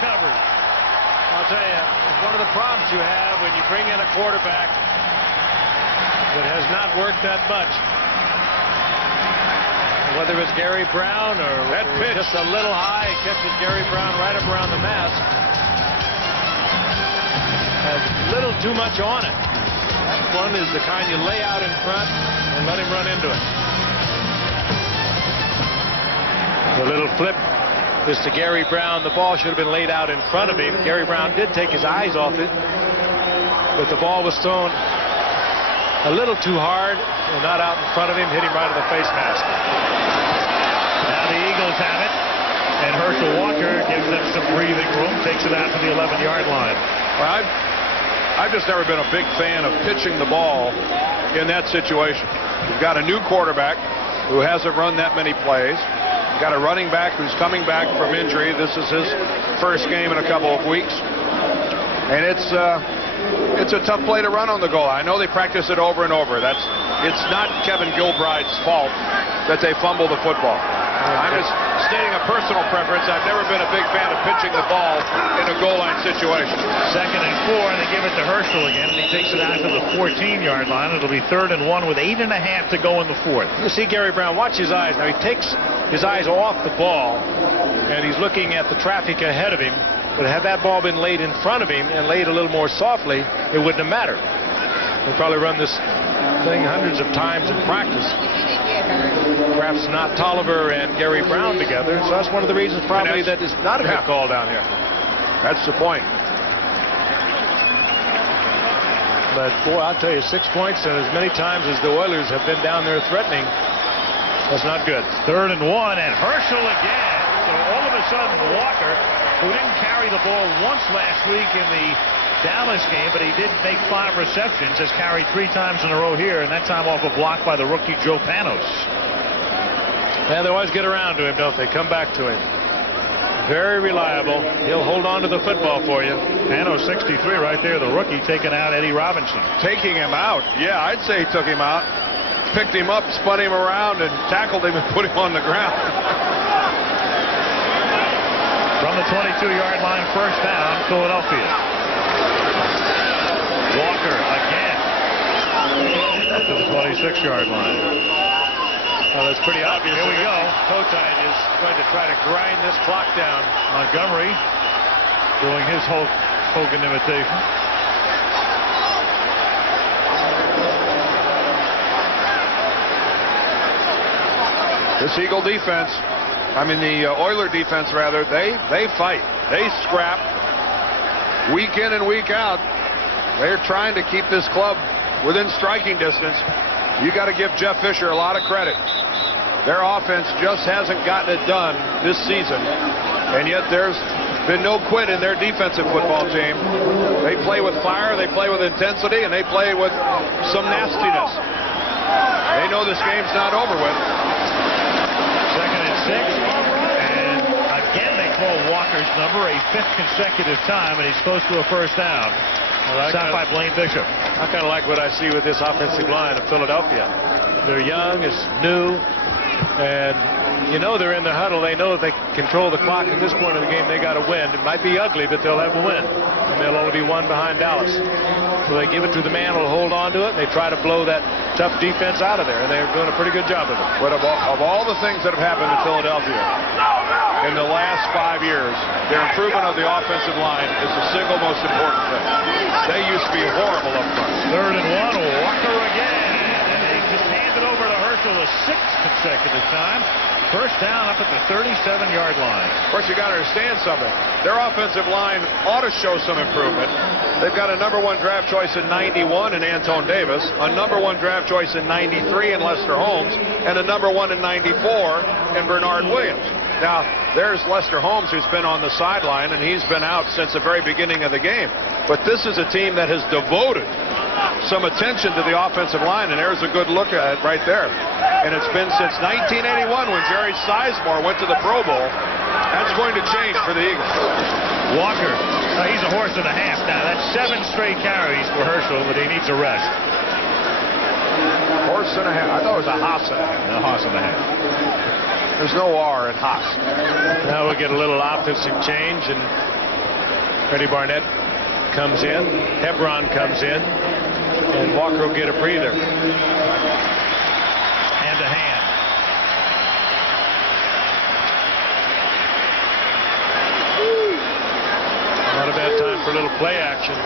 covers. I'll tell you, one of the problems you have when you bring in a quarterback that has not worked that much, whether it's Gary Brown or that pitch just a little high, it catches Gary Brown right up around the mask. Has a little too much on it. That one is the kind you lay out in front and let him run into it. The little flip is to Gary Brown. The ball should have been laid out in front of him. Gary Brown did take his eyes off it, but the ball was thrown a little too hard and not out in front of him, hit him right in the face mask. Now the Eagles have it, and Herschel Walker gives them some breathing room, takes it out to the 11-yard line. Well, I've just never been a big fan of pitching the ball in that situation. You've got a new quarterback who hasn't run that many plays. You've got a running back who's coming back from injury. This is his first game in a couple of weeks. And it's a tough play to run on the goal. I know they practice it over and over. It's not Kevin Gilbride's fault that they fumble the football. I'm just stating a personal preference. I've never been a big fan of pitching the ball in a goal line situation. 2nd and 4, and they give it to Herschel again, and he takes it out to the 14-yard line. It'll be 3rd and 1 with 8.5 to go in the 4th. You see Gary Brown, watch his eyes. Now he takes his eyes off the ball, and he's looking at the traffic ahead of him. But had that ball been laid in front of him and laid a little more softly, it wouldn't have mattered. We'll probably run this thing hundreds of times in practice. Perhaps not Tolliver and Gary Brown together. So that's one of the reasons probably that it's not a good call down here. That's the point. But boy, I'll tell you, 6 points and as many times as the Oilers have been down there threatening, that's not good. 3rd and 1, and Herschel again. So all of a sudden, Walker, who didn't carry the ball once last week in the Dallas game, but he did make 5 receptions, has carried 3 times in a row here, and that time off a block by the rookie Joe Panos. Yeah, they always get around to him, don't they? Come back to him. Very reliable. He'll hold on to the football for you. Panos 63 right there, the rookie taking out Eddie Robinson. Taking him out? Yeah, I'd say he took him out. Picked him up, spun him around, and tackled him and put him on the ground. From the 22-yard line, 1st down, Philadelphia. Walker again to the 26-yard line. Well, that's pretty obvious. Here we go. Kotine is going to try to grind this clock down. Montgomery doing his Hogan imitation. This Eagle defense, the Oiler defense rather, they fight. They scrap week in and week out. They're trying to keep this club within striking distance. You got to give Jeff Fisher a lot of credit. Their offense just hasn't gotten it done this season, and yet there's been no quit in their defensive football team. They play with fire, they play with intensity, and they play with some nastiness. They know this game's not over with. 2nd and 6, and again they call Walker's number a 5th consecutive time, and he's close to a 1st down. Well, stopped by Blaine Bishop. I kind of like what I see with this offensive line of Philadelphia. They're young, it's new, and you know they're in the huddle. They know if they control the clock at this point of the game, they got to win. It might be ugly, but they'll have a win. And they'll only be 1 behind Dallas. So they give it to the man who'll hold on to it, and they try to blow that tough defense out of there, and they're doing a pretty good job of it. But of all the things that have happened in Philadelphia in the last 5 years, their improvement of the offensive line is the single most important thing. They used to be horrible up front. 3rd and 1, Walker again, and they just hand it over to Herschel a 6th consecutive time. 1st down up at the 37-yard line. Of course, you got to understand something. Their offensive line ought to show some improvement. They've got a #1 draft choice in '91 in Antone Davis, a #1 draft choice in '93 in Lester Holmes, and a #1 in '94 in Bernard Williams. Now, there's Lester Holmes, who's been on the sideline, and he's been out since the very beginning of the game. But this is a team that has devoted some attention to the offensive line, and there's a good look at it right there. And it's been since 1981 when Jerry Sizemore went to the Pro Bowl. That's going to change for the Eagles. Walker, he's a horse and a half now. That's 7 straight carries for Herschel, but he needs a rest. Horse and a half. I thought it was a hoss and a half. A horse and a half. There's no R in hoss. Now we'll get a little offensive change, and Freddie Barnett comes in, Hebron comes in, and Walker will get a breather. Hand to hand. Not a bad time for a little play action.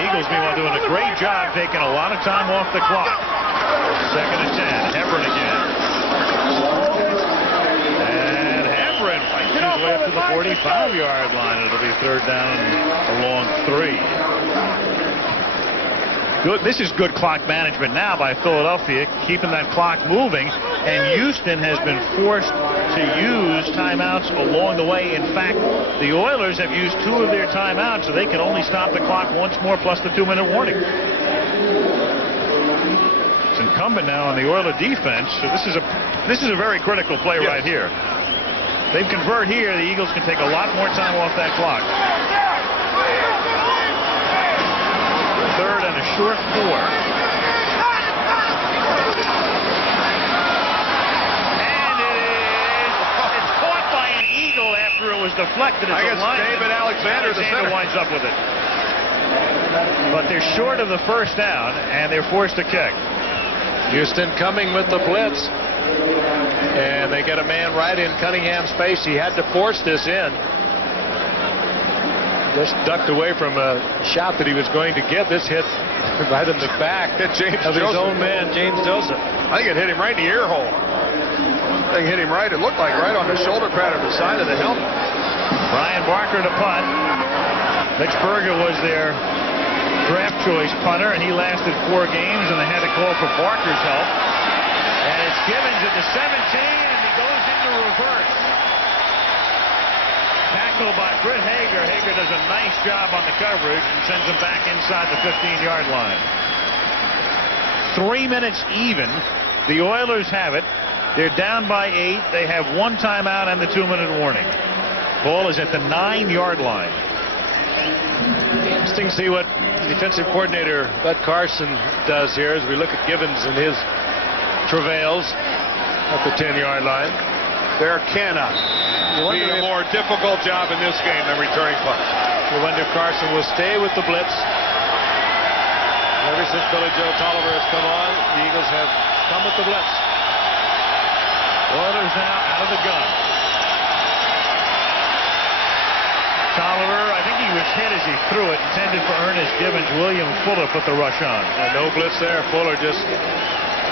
Eagles, meanwhile, doing a great job taking a lot of time off the clock. 2nd and 10. Hebron again. And Hebron fights his way up to the 45-yard line. It'll be 3rd down and a long 3. Good. This is good clock management now by Philadelphia, keeping that clock moving. And Houston has been forced to use timeouts along the way. In fact, the Oilers have used 2 of their timeouts, so they can only stop the clock once more, plus the 2-minute warning. It's incumbent now on the Oiler defense. So this is a very critical play right here. They convert here, the Eagles can take a lot more time off that clock. 3rd and a short 4. After it was deflected, I guess David Alexander, the center, winds up with it. But they're short of the 1st down, and they're forced to kick. Houston coming with the blitz, and they get a man right in Cunningham's face. He had to force this in. Just ducked away from a shot that he was going to get. This hit right in the back hit James of Joseph. His own man, James Joseph. I think it hit him right in the ear hole. Thing hit him right. It looked like right on the shoulder pad of the side of the helmet. Brian Barker to punt. Mitch Berger was their draft choice punter, and he lasted 4 games, and they had to call for Barker's help. And it's Gibbons at the 17, and he goes into reverse. Tackled by Britt Hager. Hager does a nice job on the coverage and sends him back inside the 15-yard line. 3 minutes even. The Oilers have it. They're down by 8. They have 1 timeout and the 2-minute warning. Ball is at the 9-yard line. Interesting to see what defensive coordinator Bud Carson does here as we look at Gibbons and his travails at the 10-yard line. There cannot be a more difficult job in this game than returning punts. You wonder if Carson will stay with the blitz. Ever since Billy Joe Tolliver has come on, the Eagles have come with the blitz. Oilers now out of the gun. Tolliver, I think he was hit as he threw it, intended for Ernest Gibbons. William Fuller put the rush on. And no blitz there. Fuller just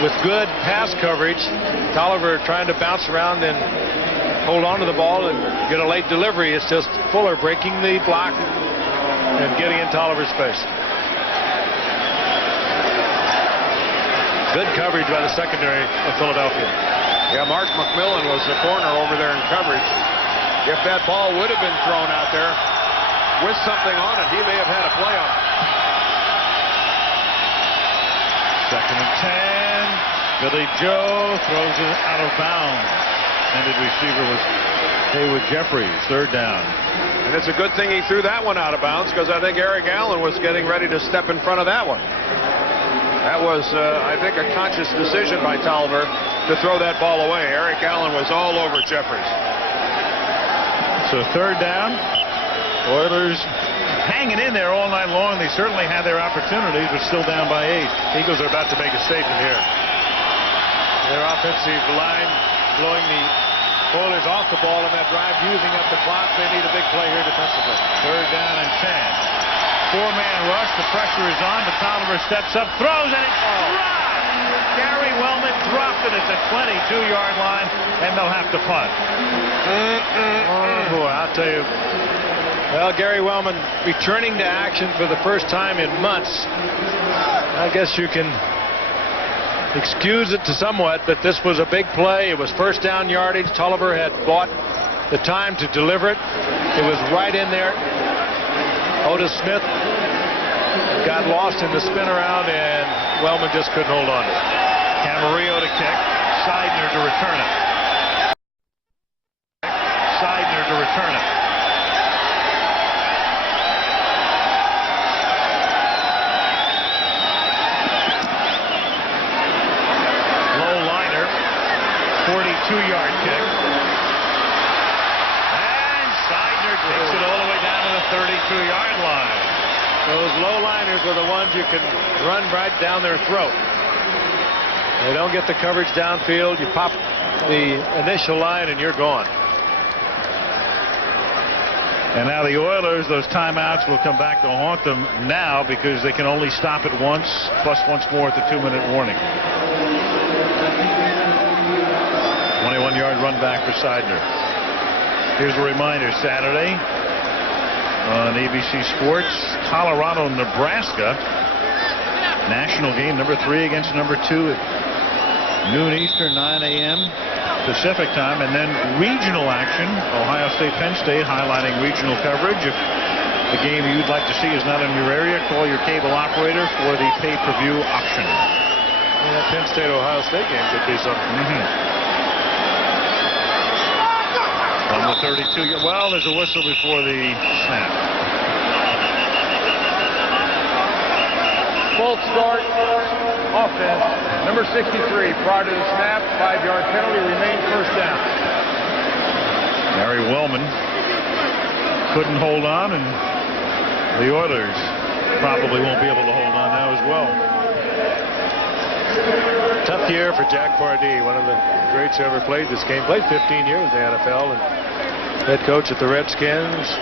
with good pass coverage. Tolliver trying to bounce around and hold on to the ball and get a late delivery. It's just Fuller breaking the block and getting in Tolliver's face. Good coverage by the secondary of Philadelphia. Yeah, Mark McMillan was the corner over there in coverage. If that ball would have been thrown out there with something on it, he may have had a play on it. 2nd and 10. Billy Joe throws it out of bounds. Intended receiver was Haywood Jeffries. 3rd down. And it's a good thing he threw that one out of bounds, because I think Eric Allen was getting ready to step in front of that one. That was, I think, a conscious decision by Tolliver to throw that ball away. Eric Allen was all over Jeffries. So 3rd down. Oilers hanging in there all night long. They certainly had their opportunities, but still down by 8. Eagles are about to make a statement here. Their offensive line blowing the Oilers off the ball on that drive, using up the clock. They need a big play here defensively. 3rd down and 10. 4-man rush. The pressure is on. But Tolliver steps up, throws, and it's dropped. Gary Wellman dropped it at the 22-yard line, and they'll have to punt. Boy, I'll tell you. Well, Gary Wellman returning to action for the first time in months. I guess you can excuse it to somewhat, but this was a big play. It was 1st down yardage. Tolliver had bought the time to deliver it. It was right in there. Otis Smith got lost in the spin around, and Wellman just couldn't hold on to it. Camarillo to kick. Seidner to return it. Seidner to return it. Low liner. 42-yard kick. And Seidner takes it all the way down to the 32-yard line. Those low liners are the ones you can run right down their throat. They don't get the coverage downfield. You pop the initial line and you're gone. And now the Oilers, those timeouts will come back to haunt them now because they can only stop it once, plus once more at the 2-minute warning. 21-yard run back for Seidner. Here's a reminder, Saturday on ABC Sports, Colorado, Nebraska. National game number 3 against number 2 at noon Eastern, 9 a.m. Pacific time, and then regional action. Ohio State, Penn State, highlighting regional coverage. If the game you'd like to see is not in your area, call your cable operator for the pay-per-view option. Well, that Penn State Ohio State game could be something. On the 32. Well, there's a whistle before the snap. Full start offense. Number 63 prior to the snap. 5-yard penalty, remains first down. Gary Wellman couldn't hold on, and the Oilers probably won't be able to hold on now as well. Tough year for Jack Pardee, one of the greats who ever played this game. Played 15 years in the NFL and head coach at the Redskins,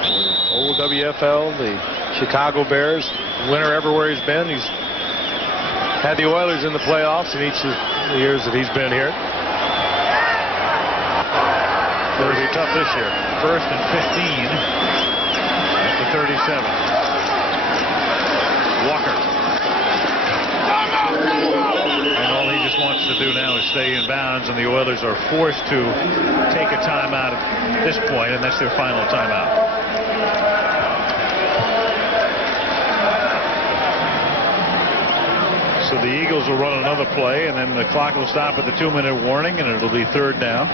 old WFL, the Chicago Bears, winner everywhere he's been. He's had the Oilers in the playoffs in each of the years that he's been here. It'll be tough this year. 1st and 15 at the 37. Walker. And all he just wants to do now is stay in bounds, and the Oilers are forced to take a timeout at this point, and that's their final timeout. So the Eagles will run another play, and then the clock will stop at the 2-minute warning, and it'll be 3rd down.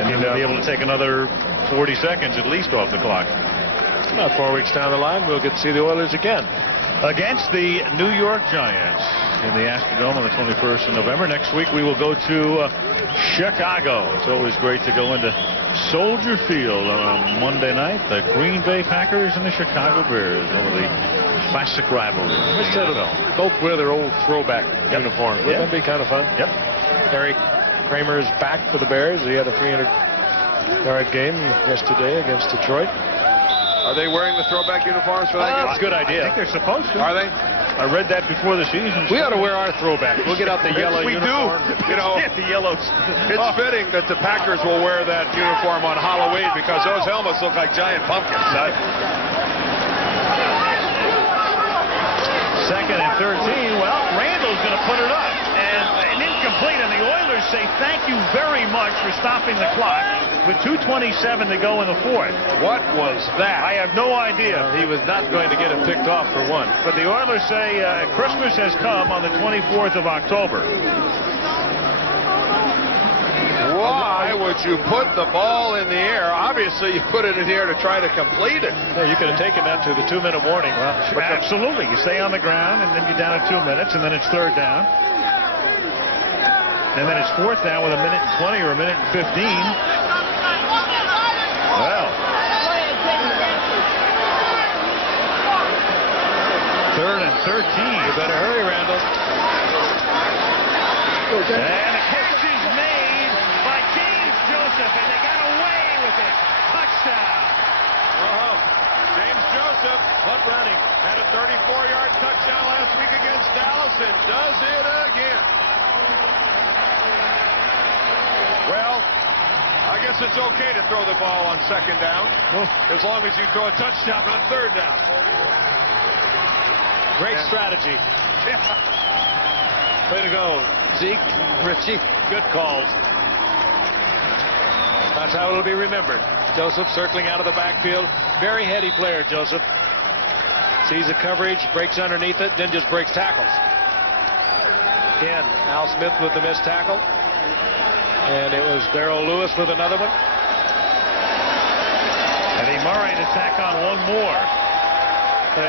And you'll be able to take another 40 seconds at least off the clock. About 4 weeks down the line, we'll get to see the Oilers again. Against the New York Giants in the Astrodome on the 21st of November. Next week we will go to Chicago. It's always great to go into Soldier Field on a Monday night. The Green Bay Packers and the Chicago Bears, one of the classic rivalries. Both wear their old throwback uniforms. Wouldn't that be kind of fun? Yep. Eric Kramer is back for the Bears. He had a 300-yard game yesterday against Detroit. Are they wearing the throwback uniforms for that game? That's a good idea. I think they're supposed to. Are they? I read that before the season. We ought to wear our throwback. We'll get out the yellow uniform. We do. You know, the yellows. It's fitting that the Packers will wear that uniform on Halloween because those helmets look like giant pumpkins. 2nd and 13. Well, Randall's going to put it up. And an incomplete. And the Oilers say thank you very much for stopping the clock with 2:27 to go in the 4th. What was that? I have no idea. He was not going to get it picked off for one. But the Oilers say Christmas has come on the 24th of October. Why would you put the ball in the air? Obviously, you put it in the air to try to complete it. Yeah, you could have taken that to the 2-minute warning. Well, absolutely. You stay on the ground, and then you're down at 2 minutes, and then it's 3rd down. And then it's 4th down with 1:20 or 1:15. Well. 3rd and 13. You better hurry, Randall. And the catch is made by James Joseph, and they got away with it. Touchdown. Oh, James Joseph, punt running, had a 34-yard touchdown last week against Dallas and does it again. Well, I guess it's okay to throw the ball on 2nd down as long as you throw a touchdown on 3rd down. Great strategy. Way to go, Zeke, Richie. Good calls. That's how it'll be remembered. Joseph circling out of the backfield. Very heady player, Joseph. Sees the coverage, breaks underneath it, then just breaks tackles. Again, Al Smith with the missed tackle. And it was Darrell Lewis with another one. Eddie Murray to tack on one more.